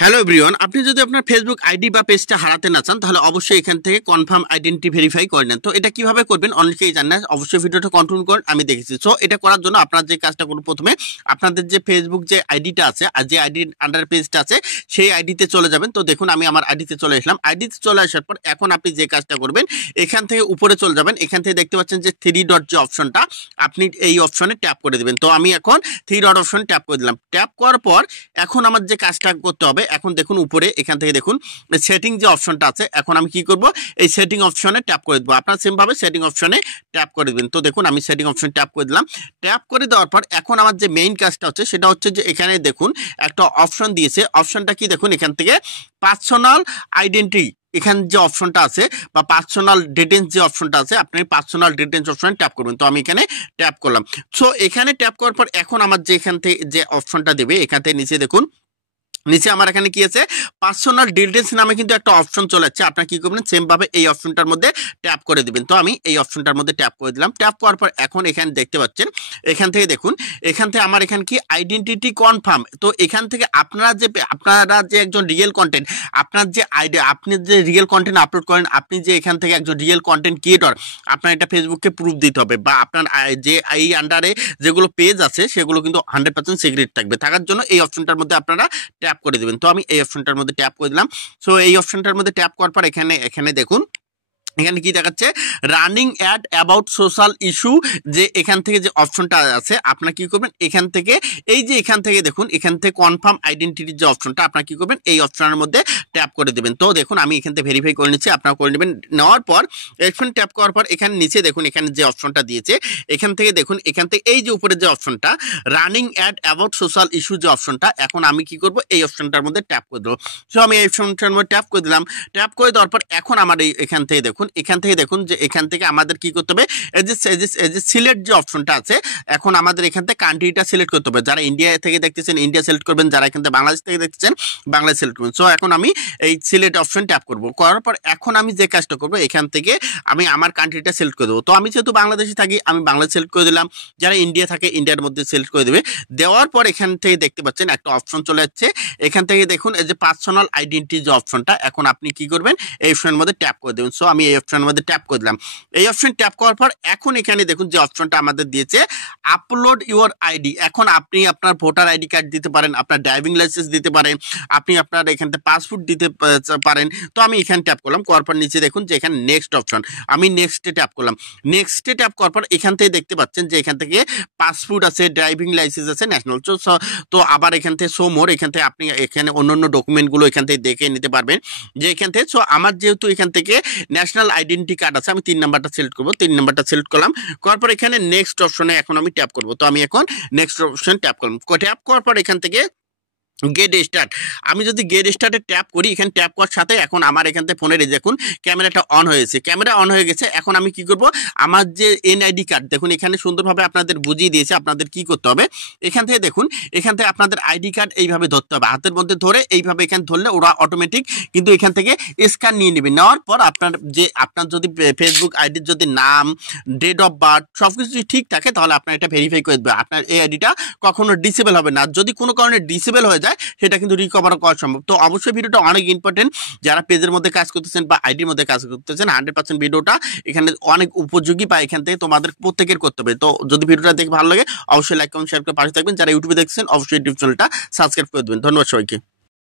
Hello everyone, আপনি যদি আপনার ফেসবুক আইডি বা পেজটা হারাতে না চান তাহলে অবশ্যই এখান থেকে কনফার্ম আইডেন্টি ভেরিফাই করে নেন। তো এটা কিভাবে করবেন অনেকেই জানেন না, অবশ্যই ভিডিওটা কন্টিনিউ করুন, আমি দেখেছি। সো এটা করার জন্য আপনার যে কাজটা করুন, প্রথমে আপনাদের যে ফেসবুক যে আইডিটা আছে আর যে আইডি আন্ডার পেজটা আছে সেই আইডিতে চলে যাবেন। তো দেখুন আমি আমার আইডিতে চলে আসলাম। আইডিতে চলে আসার পর এখন আপনি যে কাজটা করবেন এখান থেকে উপরে চলে যাবেন। এখান থেকে দেখতে পাচ্ছেন যে থ্রি ডট যে অপশনটা, আপনি এই অপশনে ট্যাপ করে দেবেন। তো আমি এখন থ্রি ডট অপশনে ট্যাপ করে দিলাম। ট্যাপ করার পর এখন আমার যে কাজটা করতে হবে, এখন দেখুন উপরে এখান থেকে দেখুন সেটিং যে অপশনটা আছে, এখন আমি কি করব এই সেটিং অপশনে ট্যাপ করে দেবো। আপনারা সেম ভাবে সেটিং অপশনে ট্যাপ করে দিবেন। তো দেখুন আমি সেটিং অপশনে ট্যাপ করে দিলাম। ট্যাপ করে দেওয়ার পর এখন আমার যে মেইন কাজটা হচ্ছে সেটা হচ্ছে যে এখানে দেখুন একটা অপশন দিয়েছে। অপশনটা কি দেখুন, এখান থেকে পার্সোনাল আইডেন্টি এখানে যে অপশনটা আছে বা পার্সোনাল ডিটেলস যে অপশনটা আছে, আপনি পার্সোনাল ডিটেলস অপশনে ট্যাপ করবেন। তো আমি এখানে ট্যাপ করলাম। সো এখানে ট্যাপ করার পর এখন আমার যে এখান থেকে যে অপশনটা দেবে, এখান থেকে নিচে দেখুন, নিচে আমার এখানে কি আছে পার্সোনাল ডিটেলস নামে কিন্তু একটা অপশন চলে যাচ্ছে। আপনারা কি করবেন সেম ভাবে এই অপশনটার মধ্যে ট্যাপ করে দিবেন। তো আমি এই অপশনটার মধ্যে ট্যাপ করে দিলাম। ট্যাপ করার পর এখন এখানে দেখতে পাচ্ছেন, এখান থেকে দেখুন, এখান থেকে আমার এখানে কি আইডেন্টিটি কনফার্ম। তো এখান থেকে আপনারা যে একজন রিয়েল কন্টেন্ট, আপনার যে আইডি, আপনি যে রিয়েল কন্টেন্ট আপলোড করেন, আপনি যে এখান থেকে একজন রিয়েল কন্টেন্ট ক্রিয়েটর, আপনার এটা ফেসবুককে প্রুফ দিতে হবে। বা আপনার যে এই আন্ডারে যেগুলো পেজ আছে সেগুলো কিন্তু 100% সিক্রেট থাকবে। থাকার জন্য এই অপশনটার মধ্যে আপনারা ট্যাপ করে দিবেন। তো আমি এই অপশনটার মধ্যে ট্যাপ করে দিলাম। সো এই অপশনটার মধ্যে ট্যাপ করার পর এখানে দেখুন, এখানে কি দেখাচ্ছে running ad about social issue, যে এখান থেকে যে অপশনটা আছে আপনারা কি করবেন এখান থেকে এই যে এখান থেকে দেখুন, এখান থেকে কনফার্ম আইডেন্টিটির যে অপশনটা, আপনারা কি করবেন এই অপশনের মধ্যে ট্যাপ করে দেবেন। তো দেখুন আমি এখান থেকে ভেরিফাই করে নিচ্ছি, আপনারা করে নেবেন। নেওয়ার পর অপশন ট্যাপ করার পর এখানে নিচে দেখুন, এখানে যে অপশনটা দিয়েছে এখান থেকে দেখুন, এখান থেকে এই যে উপরে যে অপশনটা running ad about social issue যে অপশনটা, এখন আমি কি করব এই অপশনটার মধ্যে ট্যাপ করে দেবো। সো আমি এই অপশনটার মধ্যে ট্যাপ করে দিলাম। ট্যাপ করে দেওয়ার পর এখন আমার এখান থেকে দেখুন, এখান থেকে দেখুন যে এখান থেকে আমাদের কি করতে হবে, এই যে সিলেক্ট যে অপশনটা আছে, এখন আমাদের এখান থেকে কান্ট্রিটা সিলেক্ট করতে হবে। যারা ইন্ডিয়া থেকে দেখতেছেন ইন্ডিয়া সিলেক্ট করবেন, যারা এখান থেকে বাংলাদেশ থেকে দেখতেছেন বাংলাদেশ সিলেক্ট করবেন। সো এখন আমি এই সিলেক্ট অপশন ট্যাপ করব। করার পর এখন আমি যে কাজটা করব, এখান থেকে আমি আমার কান্ট্রিটা সিলেক্ট করে দেবো। তো আমি যেহেতু বাংলাদেশে থাকি আমি বাংলাদেশ সিলেক্ট করে দিলাম, যারা ইন্ডিয়া থাকে ইন্ডিয়ার মধ্যে সিলেক্ট করে দেবে। দেওয়ার পর এখান থেকে দেখতে পাচ্ছেন একটা অপশন চলে যাচ্ছে। এখান থেকে দেখুন এই যে পার্সোনাল আইডেন্টি যে অপশনটা, এখন আপনি কি করবেন এই অপশনের মধ্যে ট্যাপ করে দেবেন। সো আমি এই অপশনের মধ্যে ট্যাপ করে দিলাম। এই অপশন ট্যাপ করার পর এখন এখানে দেখুন যে অপশনটা আমাদের দিয়েছে আপলোড ইউর আইডি। এখন আপনি আপনার ভোটার আইডি কার্ড দিতে পারেন, আপনার ড্রাইভিং লাইসেন্স দিতে পারেন, আপনি আপনার এখান থেকে পাসপোর্ট দিতে পারেন। তো আমি এখানে ট্যাপ করলাম। করার পর নিচে দেখুন যে এখানে নেক্সট অপশন, আমি নেক্সটে ট্যাপ করলাম। নেক্সটে ট্যাপ করার পর এখান থেকে দেখতে পাচ্ছেন যে এখান থেকে পাসপোর্ট আছে, ড্রাইভিং লাইসেন্স আছে, ন্যাশনাল। তো আবার এখান থেকে সো মোর, এখান থেকে আপনি এখানে অন্য ডকুমেন্টগুলো এখান থেকে দেখে নিতে পারবেন যে এখান থেকে। সো আমার যেহেতু এখান থেকে ন্যাশনাল আইডেন্টি কার্ড আছে, আমি 3 নাম্বারটা সিলেক্ট করবো। 3 নাম্বারটা সিলেক্ট করলাম। করার পর এখানে নেক্সট অপশনে এখন আমি ট্যাপ করবো। তো আমি এখন নেক্সট অপশন ট্যাপ করলাম। ট্যাপ করার পর এখান থেকে গেট স্টার্ট, আমি যদি গেট স্টার্টে ট্যাপ করি, এখানে ট্যাপ করার সাথে এখন আমার এখান থেকে ফোনের দেখুন ক্যামেরাটা অন হয়েছে, ক্যামেরা অন হয়ে গেছে। এখন আমি কি করব, আমার যে এনআইডি কার্ড দেখুন এখানে সুন্দরভাবে আপনাদের বুঝিয়ে দিয়েছে আপনাদের কি করতে হবে। এখান থেকে দেখুন, এখান থেকে আপনাদের আইডি কার্ড এইভাবে ধরতে হবে, হাতের মধ্যে ধরে এইভাবে এখানে ধরলে ওরা অটোমেটিক কিন্তু এখান থেকে স্ক্যান নিয়ে নেবে। নেওয়ার পর আপনার যদি ফেসবুক আইডির যদি নাম, ডেট অফ বার্থ সব কিছু ঠিক থাকে তাহলে আপনার এটা ভেরিফাই করে দেবে। আপনার এই আইডিটা কখনো ডিসেবল হবে না। যদি কোনো কারণে ডিসেবল হয়ে যায় সেটা কিন্তু রিকভার করা সম্ভব। তো অবশ্যই ভিডিওটা অনেক ইম্পর্টেন্ট, যারা পেজের মধ্যে কাজ করতেছেন বা আইডির মধ্যে কাজ করতেছেন 100% ভিডিওটা এখানে অনেক উপযোগী, বা এখান থেকে তোমাদের প্রত্যেকের করতে হবে। তো যদি ভিডিওটা দেখে ভালো লাগে অবশ্যই লাইক কমেন্ট শেয়ার করে পাশে থাকবেন। যারা ইউটিউবে দেখছেন অবশ্যই ইউটিউব চ্যানেলটা সাবস্ক্রাইব করে দেবেন। ধন্যবাদ সবাইকে।